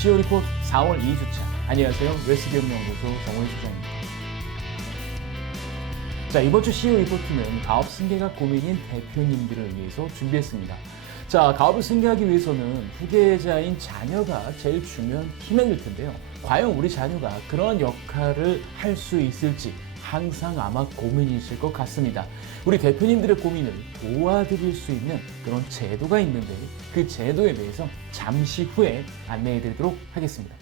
CEO 리포트 4월 2주차. 안녕하세요. 웨스기업연구소 정호희 소장입니다. 자, 이번 주 CEO 리포트는 가업 승계가 고민인 대표님들을 위해서 준비했습니다. 자, 가업을 승계하기 위해서는 후계자인 자녀가 제일 중요한 힘일 텐데요. 과연 우리 자녀가 그런 역할을 할 수 있을지 항상 아마 고민이실 것 같습니다. 우리 대표님들의 고민을 도와드릴 수 있는 그런 제도가 있는데 그 제도에 대해서 잠시 후에 안내해 드리도록 하겠습니다.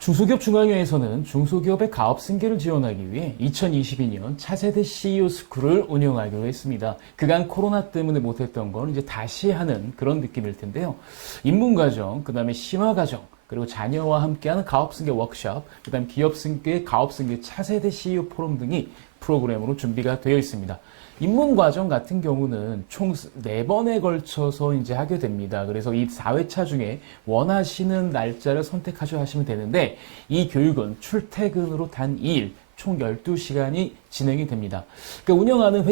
중소기업 중앙회에서는 중소기업의 가업 승계를 지원하기 위해 2022년 차세대 CEO 스쿨을 운영하기로 했습니다. 그간 코로나 때문에 못했던 걸 이제 다시 하는 그런 느낌일 텐데요. 입문과정, 그 다음에 심화과정, 그리고 자녀와 함께하는 가업승계 워크숍, 그 다음 기업승계, 가업승계, 차세대 CEO 포럼 등이 프로그램으로 준비가 되어 있습니다. 입문과정 같은 경우는 총 4번에 걸쳐서 이제 하게 됩니다. 그래서 이 4회차 중에 원하시는 날짜를 선택하셔 하시면 되는데, 이 교육은 출퇴근으로 단 2일, 총 12시간이 진행이 됩니다. 그러니까 운영하는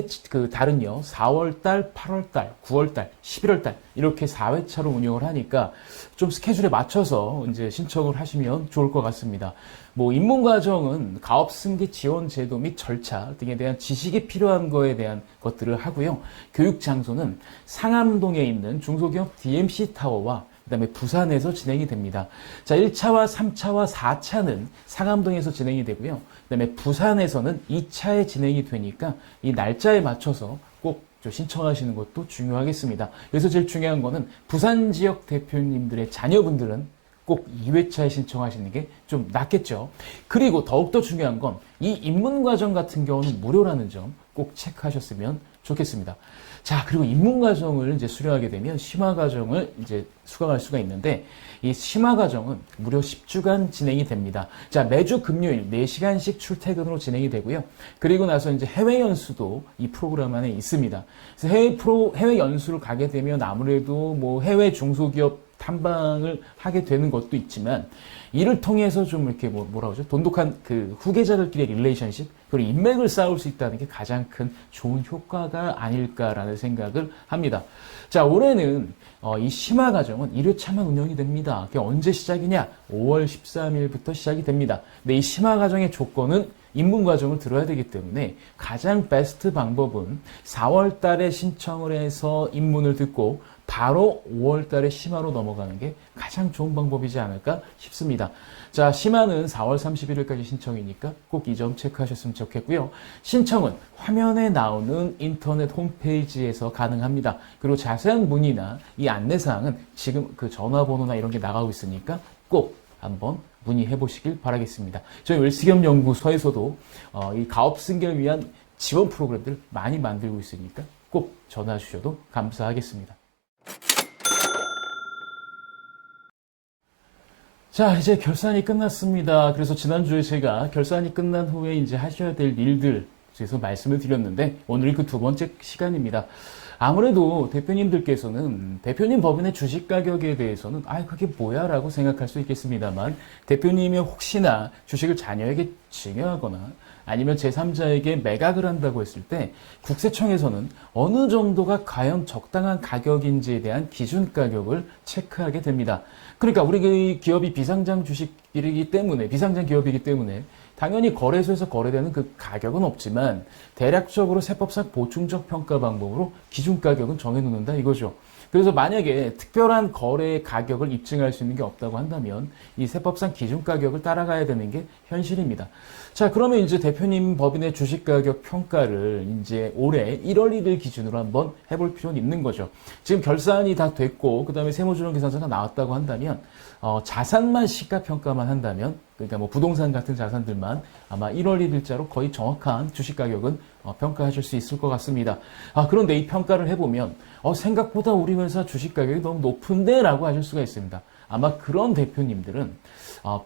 달은요, 4월달, 8월달, 9월달, 11월달, 이렇게 4회차로 운영을 하니까 좀 스케줄에 맞춰서 이제 신청을 하시면 좋을 것 같습니다. 뭐, 입문과정은 가업승계 지원 제도 및 절차 등에 대한 지식이 필요한 거에 대한 것들을 하고요. 교육 장소는 상암동에 있는 중소기업 DMC 타워와 그 다음에 부산에서 진행이 됩니다. 자, 1차와 3차와 4차는 상암동에서 진행이 되고요. 그 다음에 부산에서는 2차에 진행이 되니까 이 날짜에 맞춰서 꼭 신청하시는 것도 중요하겠습니다. 그래서 제일 중요한 거는 부산 지역 대표님들의 자녀분들은 꼭 2회차에 신청하시는 게 좀 낫겠죠. 그리고 더욱더 중요한 건 이 입문과정 같은 경우는 무료라는 점 꼭 체크하셨으면 좋겠습니다. 자, 그리고 입문과정을 이제 수료하게 되면 심화과정을 이제 수강할 수가 있는데, 이 심화과정은 무려 10주간 진행이 됩니다. 자, 매주 금요일 4시간씩 출퇴근으로 진행이 되고요. 그리고 나서 이제 해외 연수도 이 프로그램 안에 있습니다. 그래서 해외 연수를 가게 되면 아무래도 뭐 해외 중소기업 탐방을 하게 되는 것도 있지만, 이를 통해서 좀 이렇게 뭐라 그러죠? 돈독한 그 후계자들끼리의 릴레이션십, 그리고 인맥을 쌓을 수 있다는 게 가장 큰 좋은 효과가 아닐까라는 생각을 합니다. 자, 올해는 이 심화 과정은 1회차만 운영이 됩니다. 그게 언제 시작이냐? 5월 13일부터 시작이 됩니다. 근데 이 심화 과정의 조건은 입문 과정을 들어야 되기 때문에 가장 베스트 방법은 4월 달에 신청을 해서 입문을 듣고 바로 5월 달에 심화로 넘어가는 게 가장 좋은 방법이지 않을까 싶습니다. 자, 심화는 4월 31일까지 신청이니까 꼭 이 점 체크하셨으면 좋겠고요. 신청은 화면에 나오는 인터넷 홈페이지에서 가능합니다. 그리고 자세한 문의나 이 안내사항은 지금 그 전화번호나 이런 게 나가고 있으니까 꼭 한번 문의해 보시길 바라겠습니다. 저희 웰스기업연구소에서도 이 가업 승계를 위한 지원 프로그램들 많이 만들고 있으니까 꼭 전화 주셔도 감사하겠습니다. 자, 이제 결산이 끝났습니다. 그래서 지난주에 제가 결산이 끝난 후에 이제 하셔야 될 일들 에서 말씀을 드렸는데, 오늘이 그 두 번째 시간입니다. 아무래도 대표님들께서는 대표님 법인의 주식 가격에 대해서는 그게 뭐야 라고 생각할 수 있겠습니다만, 대표님이 혹시나 주식을 자녀에게 증여하거나 아니면 제3자에게 매각을 한다고 했을 때 국세청에서는 어느 정도가 과연 적당한 가격인지에 대한 기준 가격을 체크하게 됩니다. 그러니까 우리 기업이 비상장 주식이기 때문에, 비상장 기업이기 때문에 당연히 거래소에서 거래되는 그 가격은 없지만 대략적으로 세법상 보충적 평가 방법으로 기준 가격은 정해놓는다 이거죠. 그래서 만약에 특별한 거래 가격을 입증할 수 있는 게 없다고 한다면 이 세법상 기준 가격을 따라가야 되는 게 현실입니다. 자, 그러면 이제 대표님 법인의 주식 가격 평가를 이제 올해 1월 1일 기준으로 한번 해볼 필요는 있는 거죠. 지금 결산이 다 됐고, 그 다음에 세무조정 계산서가 나왔다고 한다면, 자산만 시가평가만 한다면, 그러니까 뭐 부동산 같은 자산들만 아마 1월 1일자로 거의 정확한 주식 가격은 평가하실 수 있을 것 같습니다. 그런데 이 평가를 해보면, 생각보다 우리 회사 주식 가격이 너무 높은데? 라고 하실 수가 있습니다. 아마 그런 대표님들은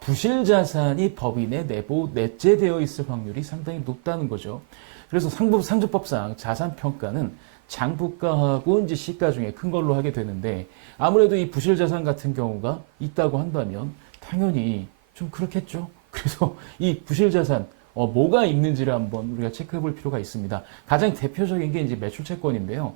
부실 자산이 법인에 내재되어 있을 확률이 상당히 높다는 거죠. 그래서 상조법상 자산 평가는 장부가하고 이제 시가 중에 큰 걸로 하게 되는데, 아무래도 이 부실 자산 같은 경우가 있다고 한다면 당연히 좀 그렇겠죠. 그래서 이 부실 자산 뭐가 있는지를 한번 우리가 체크해 볼 필요가 있습니다. 가장 대표적인 게 이제 매출 채권인데요.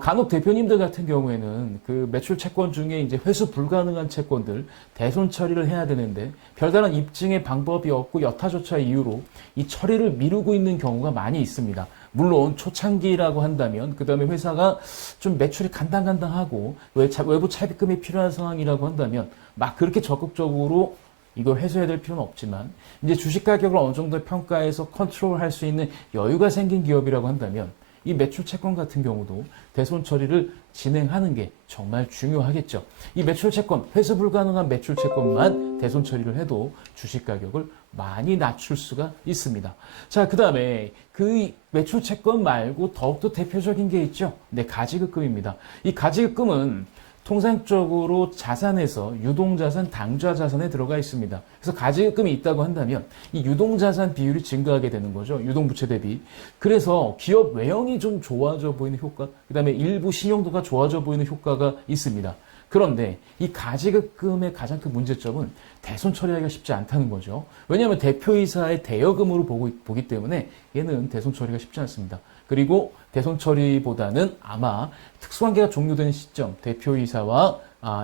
간혹 대표님들 같은 경우에는 그 매출 채권 중에 이제 회수 불가능한 채권들 대손 처리를 해야 되는데 별다른 입증의 방법이 없고 여타조차 이유로 이 처리를 미루고 있는 경우가 많이 있습니다. 물론 초창기라고 한다면 그 다음에 회사가 좀 매출이 간당간당하고 외부 차입금이 필요한 상황이라고 한다면 막 그렇게 적극적으로 이걸 해소해야 될 필요는 없지만 이제 주식 가격을 어느 정도 평가해서 컨트롤할 수 있는 여유가 생긴 기업이라고 한다면 이 매출 채권 같은 경우도 대손 처리를 진행하는 게 정말 중요하겠죠. 이 매출 채권, 회수 불가능한 매출 채권만 대손 처리를 해도 주식 가격을 많이 낮출 수가 있습니다. 자, 그 다음에 그 매출 채권 말고 더욱더 대표적인 게 있죠. 네, 가지급금입니다. 이 가지급금은 통상적으로 자산에서 유동자산, 당좌자산에 들어가 있습니다. 그래서 가지급금이 있다고 한다면 이 유동자산 비율이 증가하게 되는 거죠. 유동부채 대비. 그래서 기업 외형이 좀 좋아져 보이는 효과, 그 다음에 일부 신용도가 좋아져 보이는 효과가 있습니다. 그런데 이 가지급금의 가장 큰 문제점은 대손 처리하기가 쉽지 않다는 거죠. 왜냐하면 대표이사의 대여금으로 보기 때문에 얘는 대손 처리가 쉽지 않습니다. 그리고 대손 처리보다는 아마 특수관계가 종료되는 시점, 대표이사와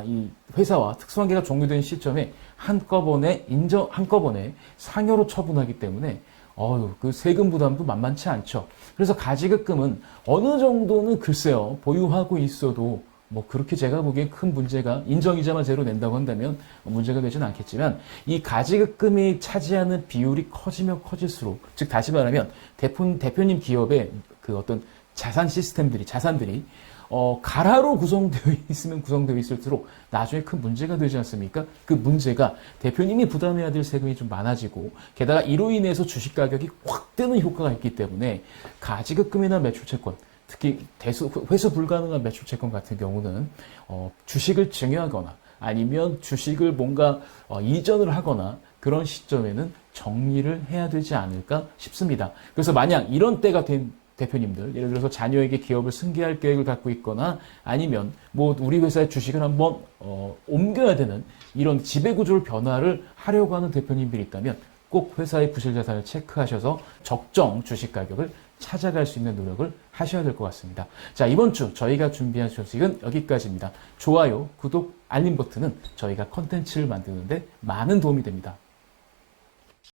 이 회사와 특수관계가 종료되는 시점에 한꺼번에 상여로 처분하기 때문에 그 세금 부담도 만만치 않죠. 그래서 가지급금은 어느 정도는 글쎄요, 보유하고 있어도 뭐 그렇게 제가 보기엔 큰 문제가, 인정이자만 제로 낸다고 한다면 문제가 되지는 않겠지만 이 가지급금이 차지하는 비율이 커지면 커질수록, 즉 다시 말하면 대표님 기업의 그 어떤 자산들이 가라로 구성되어 있으면 구성되어 있을수록 나중에 큰 문제가 되지 않습니까? 그 문제가 대표님이 부담해야 될 세금이 좀 많아지고, 게다가 이로 인해서 주식 가격이 확 뜨는 효과가 있기 때문에 가지급금이나 매출채권, 특히 회수 불가능한 매출채권 같은 경우는 주식을 증여하거나 아니면 주식을 뭔가 이전을 하거나 그런 시점에는 정리를 해야 되지 않을까 싶습니다. 그래서 만약 이런 때가 된 대표님들, 예를 들어서 자녀에게 기업을 승계할 계획을 갖고 있거나 아니면 뭐 우리 회사의 주식을 한번 옮겨야 되는 이런 지배구조 변화를 하려고 하는 대표님들이 있다면 꼭 회사의 부실자산을 체크하셔서 적정 주식 가격을 찾아갈 수 있는 노력을 하셔야 될 것 같습니다. 자, 이번 주 저희가 준비한 소식은 여기까지입니다. 좋아요, 구독, 알림 버튼은 저희가 컨텐츠를 만드는데 많은 도움이 됩니다.